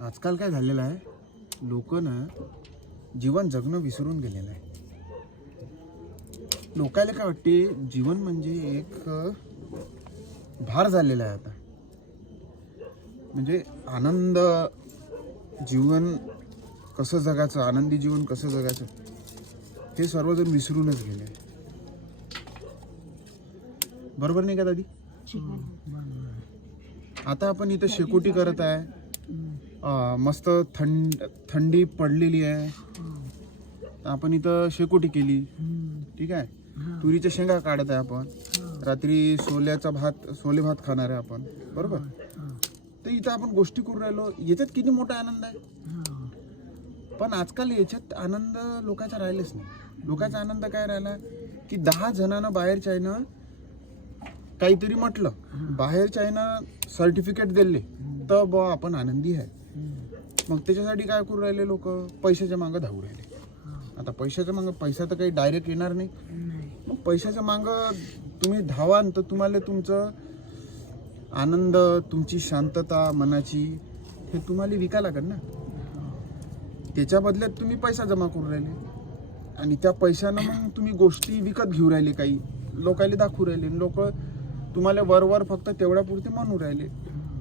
आजकाल काय झालेलं आहे, लोक ना जीवन जगणं विसरून गेलेलं आहे. लोकायला काय वाटते, जीवन म्हणजे एक भार झालेला आहे आता. म्हणजे आनंद जीवन कसं जगायचं, आनंदी जीवन कसं जगायचं, हे सर्वजण विसरूनच गेले. बरोबर नाही का दादी? आता आपण इथं शेकोटी करत आहे, मस्त थंडी पडलेली आहे, आपण इथं शेकोटी केली, ठीक आहे. तुरीच्या शेंगा काढत आहे आपण, रात्री सोले भात खाणार आहे आपण, बरोबर. तर इथं आपण गोष्टी करून राहिलो, याच्यात किती मोठा आनंद आहे. पण आजकाल याच्यात आनंद लोकांचा राहिलेच नाही. लोकांचा आनंद काय राहिला की 10 जणांना बाहेरच्या आईनं काहीतरी म्हटलं, बाहेरच्या आईनं सर्टिफिकेट दिले तर बुवा आपण आनंदी आहे. मग त्याच्यासाठी काय करू राहिले लोक, पैशाच्या मागं धावू राहिले. आता पैशाच्या मागं, पैसा तर काही डायरेक्ट येणार नाही. मग पैशाच्या मागं तुम्ही धावाल तर तुम्हाला तुमचं आनंद, तुमची शांतता मनाची, हे तुम्हाला विकायला लागेल ना. त्याच्या बदल्यात तुम्ही पैसा जमा करू राहिले आणि त्या पैशानं मग तुम्ही गोष्टी विकत घेऊ राहिले, काही लोकांना दाखवू राहिले. लोक तुम्हाला वरवर फक्त तेवढ्या पुरते म्हणू राहिले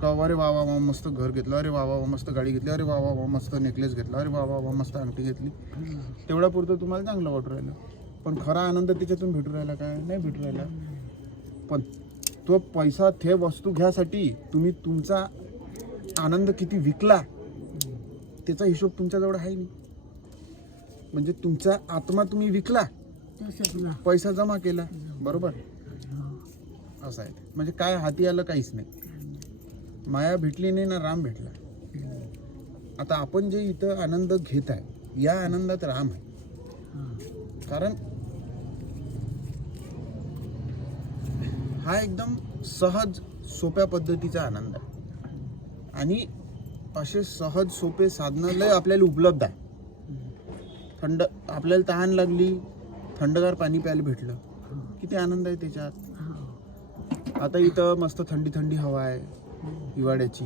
का अरे वा वा वा मस्त घर घेतलं, अरे वा वा वा मस्त गाडी घेतली, अरे वा वा वा मस्त नेकलेस घेतला, अरे वा वा वा मस्त अंगठी घेतली. तेवढ्या पुरतं तुम्हाला चांगलं वाटू राहिलं. पण खरा आनंद त्याच्यातून भेटू राहिला काय? नाही भेटू राहिला. पण तो पैसा, ते वस्तू घ्यासाठी तुम्ही तुमचा आनंद किती विकला त्याचा हिशोब तुमच्याजवळ आहे नाही. म्हणजे तुमचा आत्मा तुम्ही विकला, पैसा जमा केला, बरोबर. असं आहे. म्हणजे काय हाती आलं, काहीच नाही. माया भेटली नाही ना राम भेटला. आता आपण जे इथं आनंद घेत आहे, या आनंदात राम आहे. कारण हा एकदम सहज सोप्या पद्धतीचा आनंद आहे आणि असे सहज सोपे साधनं लय आपल्याला उपलब्ध आहे. आपल्याला तहान लागली, थंडगार पाणी प्यायला भेटलं, किती आनंद आहे त्याच्यात. आता इथं मस्त थंडी थंडी हवा आहे हिवाळ्याची,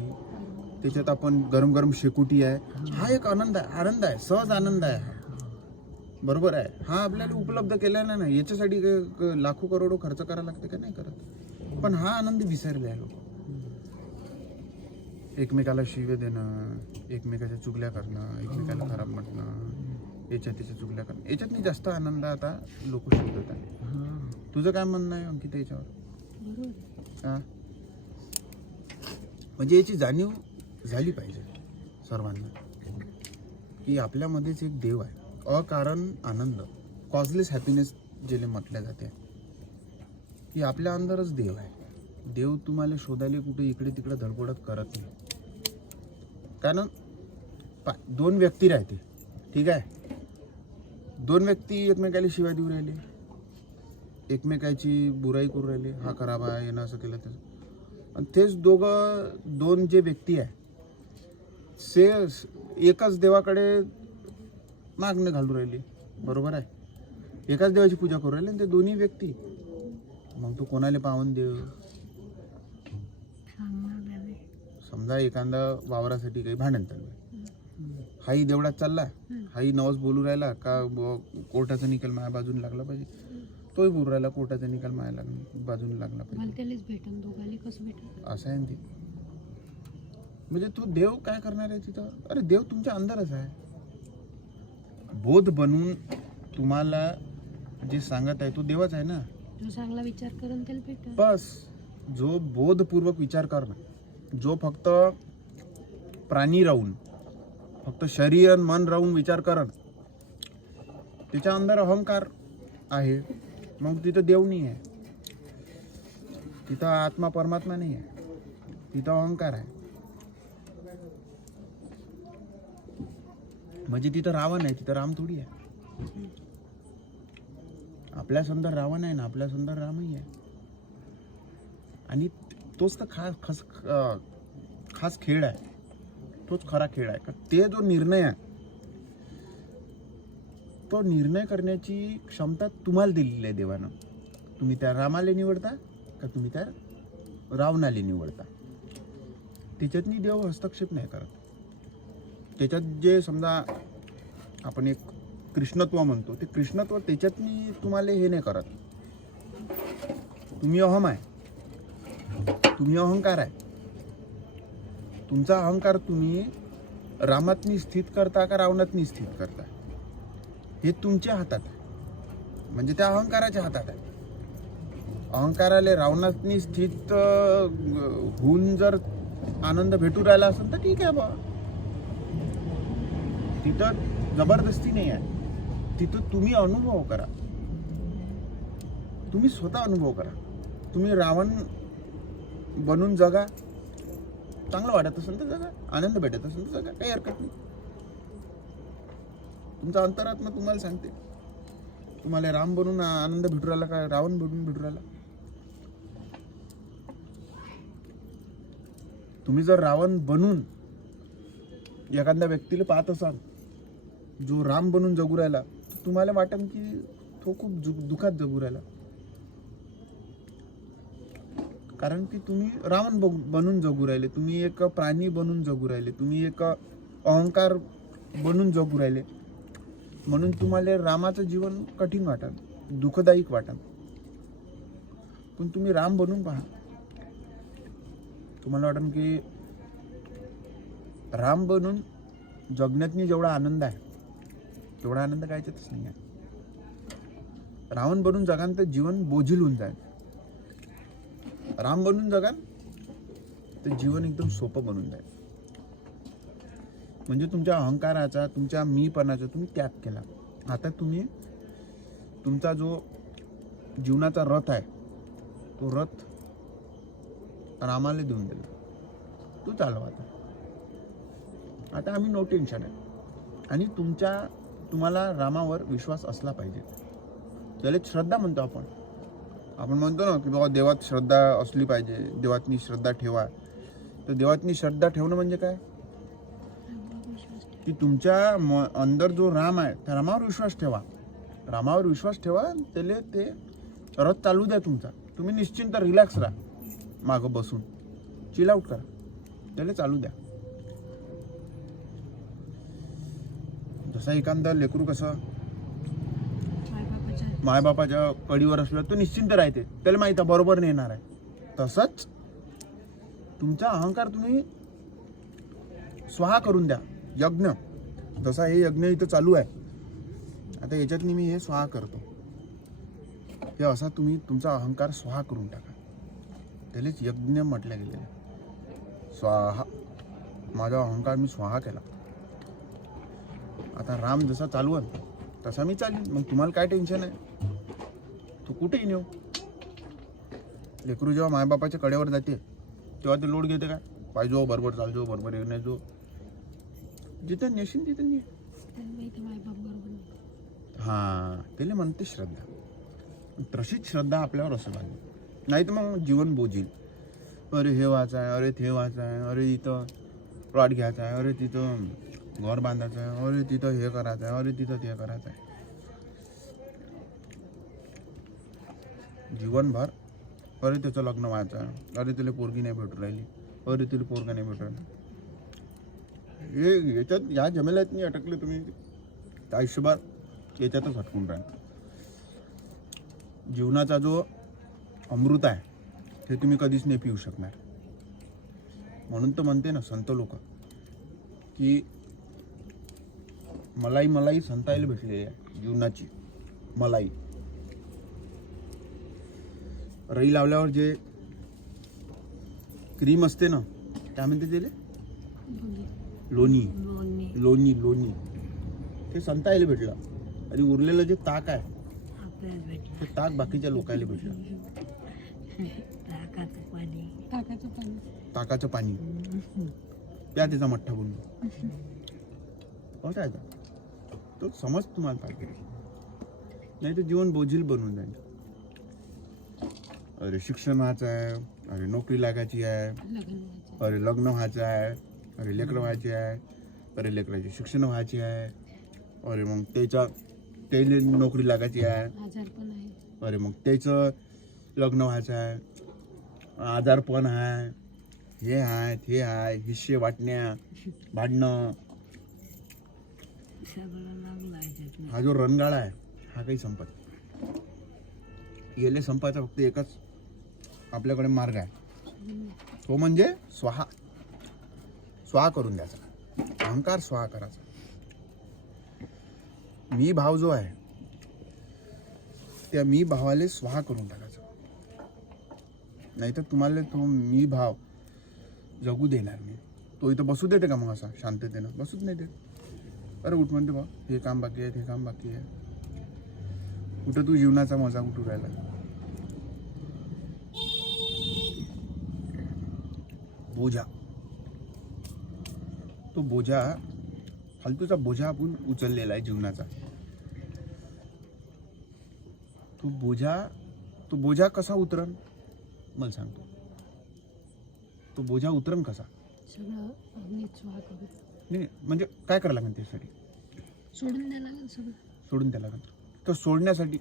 त्याच्यात आपण गरम गरम शेकोटी आहे. हा एक आनंद आहे, सहज आनंद आहे हा, बरोबर आहे. हा आपल्याला उपलब्ध केलेला नाही. याच्यासाठी लाखो करोडो खर्च करायला लागते का? नाही करत. पण हा आनंद विसरले आहे लोक. एकमेकाला शिव्या देणं, एकमेकाच्या चुगल्या करणं, एकमेकाला खराब म्हटणं, याच्या त्याच्या चुगल्या करणं, याच्यात नाही जास्त आनंद आता लोक शोधत आहे. तुझं काय म्हणणं आहे अंकिता याच्यावर? हा, म्हणजे याची जाणीव झाली पाहिजे सर्वांना की आपल्यामध्येच एक देव आहे. अकारण आनंद, कॉजलेस हॅपीनेस जे म्हटल्या जाते, की आपल्या अंदरच देव आहे. देव तुम्हाला शोधायला कुठे इकडे तिकडे धडपडत करत नाही. कारण 2 व्यक्ती राहते, ठीक आहे. 2 व्यक्ती एकमेकाला शिवाय देऊ राहिले, एकमेकाची बुराई करू राहिले, हा खराब आहे, यानं असं केलं तसं. आणि तेच 2 जे व्यक्ती आहे एकाच देवाकडे मागणं घालू राहिली, बरोबर आहे. एकाच देवाची पूजा करू राहिले ते दोन्ही व्यक्ती. मग तो कोणाला पावन देव? समजा एखादा वावरासाठी काही भांडण चाललं, हाही देवळात चालला, हाही नवस बोलू राहिला का कोर्टाचा निकाल माझ्या बाजूने लागला पाहिजे, तोही बोलू राहिला कोर्टाचा निकाल माझ्या बाजूने लागला पाहिजे, असं आहे ते. म्हणजे तो देव काय करणार आहे तिथं? अरे देव तुमच्या अंदरच आहे. बोध बनवून तुम्हाला जे सांगत आहे तो देवच आहे ना. जो चांगला विचार करून त्याला भेटेल. बस जो बोधपूर्वक विचार करणं, जो फक्त प्राणी राहून, फक्त शरीर आणि मन राहून विचार करणं, त्याच्या अंदर अहंकार आहे. मग तिथं देव नाही आहे, तिथं आत्मा परमात्मा नाही आहे, तिथं अहंकार आहे. म्हणजे तिथं रावण आहे, तिथं राम थोडी आहे. आपल्या सुंदर रावण आहे ना, आपल्या सुंदर रामही आहे. आणि तोच तर खास खेळ आहे, तोच खरा खेळ आहे. का ते जो निर्णय आहे, तो निर्णय करण्याची क्षमता तुम्हाला दिलेली आहे देवानं. तुम्ही त्या रामाला निवडता का तुम्ही त्या रावणाला निवडता, त्याच्यातनी देव हस्तक्षेप नाही करत. त्याच्यात जे समजा आपण एक कृष्णत्व म्हणतो, ते कृष्णत्व त्याच्यात मी तुम्हाला हे नाही करत. तुम्ही अहम आहे, तुम्ही अहंकार आहे. तुमचा अहंकार तुम्ही रामातनी स्थित करता का रावणातनी स्थित करता, हे तुमच्या हातात आहे. म्हणजे त्या अहंकाराच्या हातात आहे. अहंकाराला रावणातनी स्थित होऊन जर आनंद भेटू राहिला असेल तर ठीक आहे बा, तिथं जबरदस्ती नाही आहे. तिथं तुम्ही अनुभव करा, तुम्ही स्वतः अनुभव करा. तुम्ही रावण बनून जगा, चांगलं वाटत असेल तर जगा, आनंद भेटत असेल तर जगा, काही हरकत नाही. तुमचा अंतरात्मा तुम्हाला सांगते, तुम्हाला राम बनून आनंद भेटू राहिला का रावण बनून भेटू राहिला. तुम्ही जर रावण बनून एखाद्या व्यक्तीला पाहत असाल जो राम बनून जगू राहिला, तर तुम्हाला वाटेल की तो खूप दुःखात जगू राहिला. कारण की तुम्ही रावण बनून जगू राहिले, तुम्ही एक प्राणी बनून जगू राहिले, तुम्ही एक अहंकार बनून जगू राहिले. म्हणून तुम्हाला रामाचं जीवन कठीण वाटेल, दुःखदायक वाटेल. पण तुम्ही राम बनून पहा, तुम्हाला वाटेल की राम बनून जगण्यातनी जेवढा आनंद आहे तेवढा आनंद कायच्यातच नाही आहे. रावण बनून जगान तर जीवन बोझील होऊन जाईल. राम बनून जगाल तर जीवन एकदम सोपं बनून जाईल. म्हणजे तुमच्या अहंकाराचा, तुमच्या मीपणाचा तुम्ही त्याग केला. आता तुम्ही तुमचा जो जीवनाचा रथ आहे तो रथ रामाला देऊन दिला, तू चालव. आता आम्ही नो टेन्शन आहे. आणि तुम्हाला रामावर विश्वास असला पाहिजे. त्याला श्रद्धा म्हणतो आपण. आपण म्हणतो ना की बाबा देवात श्रद्धा असली पाहिजे, देवातनी श्रद्धा ठेवा. तर देवातनी श्रद्धा ठेवणं म्हणजे काय, की तुमच्या अंदर जो राम आहे त्या रामावर विश्वास ठेवा. रामावर विश्वास ठेवा, त्याला ते रथ चालू द्या तुमचा. तुम्ही निश्चिंत रिलॅक्स राहा, मागं बसून चिल आउट करा, त्याला चालू द्या. जसं एखादा लेकरू कसं मायबापाच्या कडीवर असलं तो निश्चिंत राहते, त्याला माहिती बरोबर नाही येणार आहे. तसंच तुमचा अहंकार तुम्ही स्वाहा करून द्या. यज्ञ जसा हे यज्ञ इथं चालू आहे, आता याच्यात मी हे स्वाहा करतो, हे असा तुम्ही तुमचा अहंकार स्वाहा करून टाका. त्यालाच यज्ञ म्हटलं गेलेलं. स्वाहा, माझा अहंकार मी स्वाहा केला. आता राम जसा चालू आहे तसा मी चालीन. मग तुम्हाला काय टेन्शन आहे, तू कुठेही नेऊ. लेकरू जेव्हा मायबापाच्या कडेवर जाते तेव्हा ते लोड घेते काय, पाहिजो बरोबर चालजो, बरोबर येऊन जो, जिथं नेशीन तिथं ने. हां, त्याला म्हणते श्रद्धा. तशीच श्रद्धा आपल्यावर असं पाहिजे. नाही तर मग जीवन बोजील. अरे हे व्हायचं आहे, अरे ते व्हायचं आहे, अरे इथं प्लॉट घ्यायचा आहे, अरे तिथं घर बांधायचं आहे, अरे तिथं हे करायचं आहे, अरे तिथं ते करायचं आहे. जीवनभर अरे त्याचं लग्न व्हायचं आहे, अरे त्याला पोरगी नाही भेटू राहिली, अरे तिला पोरगा नाही भेटू राहिला. हे याच्यात या जमेल्यात नाही अटकले तुम्ही, आयुष्यभर याच्यातच अटकून राहिला. जीवनाचा जो अमृत आहे ते तुम्ही कधीच नाही पिऊ शकणार. म्हणून तर म्हणते ना संत लोक की मलाई संतायला भेटलेली आहे जीवनाची. मलाई रई लावल्यावर जे क्रीम असते ना, काय म्हणते त्याला, लोणी लोणी लोणी, ते संतायला भेटलं. आणि उरलेलं जे ताक आहे ते ताक बाकीच्या लोकांना भेटलं. ताकाचं पाणी प्या, त्याचा मठ्ठा बनवून. काय तो समज तुम्हाला पाहिजे, नाही तर जीवन बोझील बनून जाईल. अरे शिक्षण व्हायचं आहे, अरे नोकरी लागायची आहे, अरे लग्न व्हायचं आहे, अरे लेकरं व्हायचे आहे, अरे लेकराची शिक्षण व्हायची आहे, अरे मग त्याला नोकरी लागायची आहे, अरे मग त्याचं लग्न व्हायचं आहे, आजारपण आहे, हे आहे ते आहे, हिस्से वाटण्या भांडणं, हा जो रणगाळा आहे हा काही संपत येले संपायचा फक्त एकच आपल्याकडे मार्ग आहे, तो म्हणजे स्वाहा करून द्यायचा, अहंकार स्वाहा करायचा. मी भाव जो आहे त्या मी भावाले स्वाहा करून टाकायचा. नाहीतर तुम्हाला तो मी भाव जगू देणार नाही. तो इथं बसू देते का मग असा शांततेनं? बसूच नाही देत. अरे उठ म्हणते बा, हे काम बाकी आहे, हे काम बाकी आहे. कुठं तू जीवनाचा मजा उठू राहिला? बोजा, तो बोजा फालतूचा बोजा आपण उचललेला आहे जीवनाचा. तो बोजा कसा उतरन मला सांगतो. तो बोजा उतरन कसा? सगळं अग्नीत स्वाहा करू. नाही म्हणजे काय करायला लागेल त्यासाठी? सोडून द्यायला लागेल सगळं. सोडून द्यायला लागेल. तर सोडण्यासाठी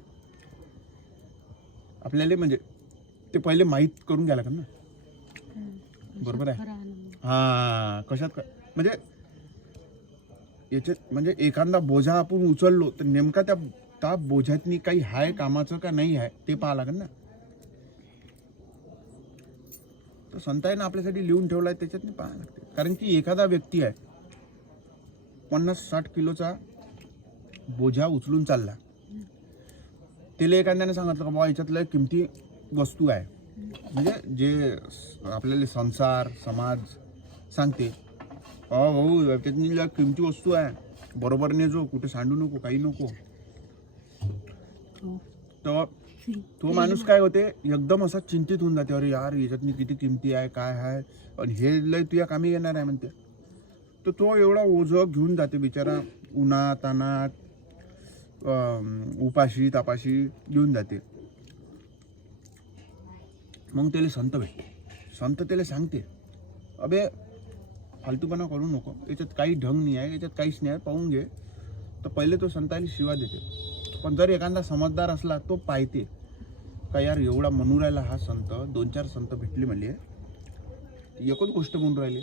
आपल्याला म्हणजे ते पहिले माहीत करून घ्यायला लागेल ना. बरोबर आहे. खरा आनंद. हा कशात म्हणजे याच्यात म्हणजे एखादा बोजा आपण उचललो तर नेमका त्या बोझ्यातनी काही आहे कामाचं का नाही आहे ते पाहा लागेल ना. तर संतांना आपल्यासाठी लिहून ठेवलाय त्याच्यातनी पाहा लागते. कारण की एखादा व्यक्ती आहे 50-60 किलोचा बोझा उचलून चालला, त्याला एखाद्याने सांगितलं का बाबा याच्यातलं किमती वस्तू आहे, म्हणजे जे आपल्याला संसार समाज सांगते भाऊ त्यातनी किमती वस्तू आहे, बरोबर ने जो कुठे सांडू नको, काही नको. तर तो माणूस काय होते एकदम असा चिंतित होऊन जाते, अरे यार याच्यातनी किती किमती आहे, काय आहे, आणि हे लय तुझ्या कामी येणार आहे म्हणते. तर तो एवढा ओझं घेऊन जाते बिचारा, उन्हात तानात उपाशी तापाशी घेऊन जाते. मग त्याला संत भेटते. संत त्याला सांगते अबे फालतूपणा करू नको, याच्यात काही ढंग नाही आहे, याच्यात काहीच नाही आहे, पाहून घे. तर पहिले तो संताला शिवा देते. पण जर एखादा समजदार असला तो पाहते का यार एवढा म्हणून राहिला हा संत, 2-4 संत भेटले म्हणजे एकच गोष्ट म्हणून राहिले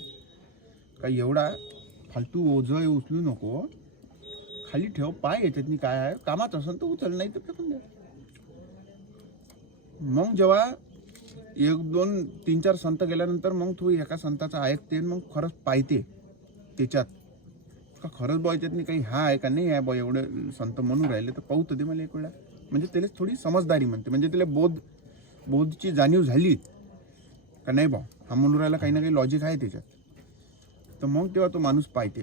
का एवढा फालतू ओझं उचलू नको, खाली ठेव, पाय याच्यातनी काय आहे, कामात असेल तर उचल, नाही तर फेकून द्या. मग जेव्हा 1-2-3-4 संत गेल्यानंतर मग तू एका संताचा ऐकते, मग खरंच पाहते त्याच्यात का खरंच बा याच्यातनी काही हा आहे का नाही आहे बा, एवढे संत म्हणून राहिले तर पाहू तर दे मला एक वेळा. म्हणजे त्याला थोडी समजदारी म्हणते, म्हणजे त्याला बोधची जाणीव झाली का नाही बा हा म्हणून राहिला, काही ना काही लॉजिक आहे त्याच्यात. तर मग तेव्हा तो माणूस पाहते,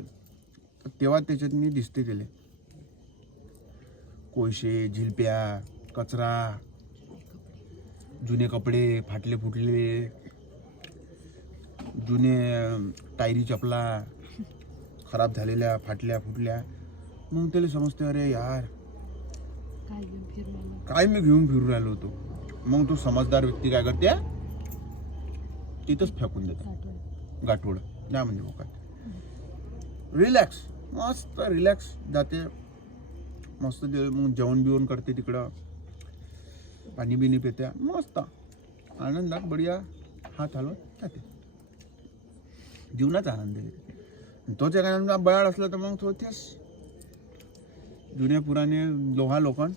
तर तेव्हा त्याच्यातनी दिसते त्याला कोळशे, झिलप्या, कचरा, जुने कपडे फाटले फुटले, जुने टायरी चपला खराब झालेल्या फाटल्या फुटल्या. मग त्याला समजते अरे यार काय मी घेऊन फिरू राहिलो होतो. मग तो समजदार व्यक्ती काय करते, तिथंच फेकून देते गाठोड द्या म्हणजे मोकात. रिलॅक्स, मस्त रिलॅक्स जाते, मस्त मग जेवण बिवण करते तिकडं, पाणी बिनी पित्या, मस्त आनंदात बढिया हात हलवत जाते. जीवनाचा आनंद घेते. तोच एखादा बयाड असला तर मग तो तेच जुने पुराणे लोहा लोखंड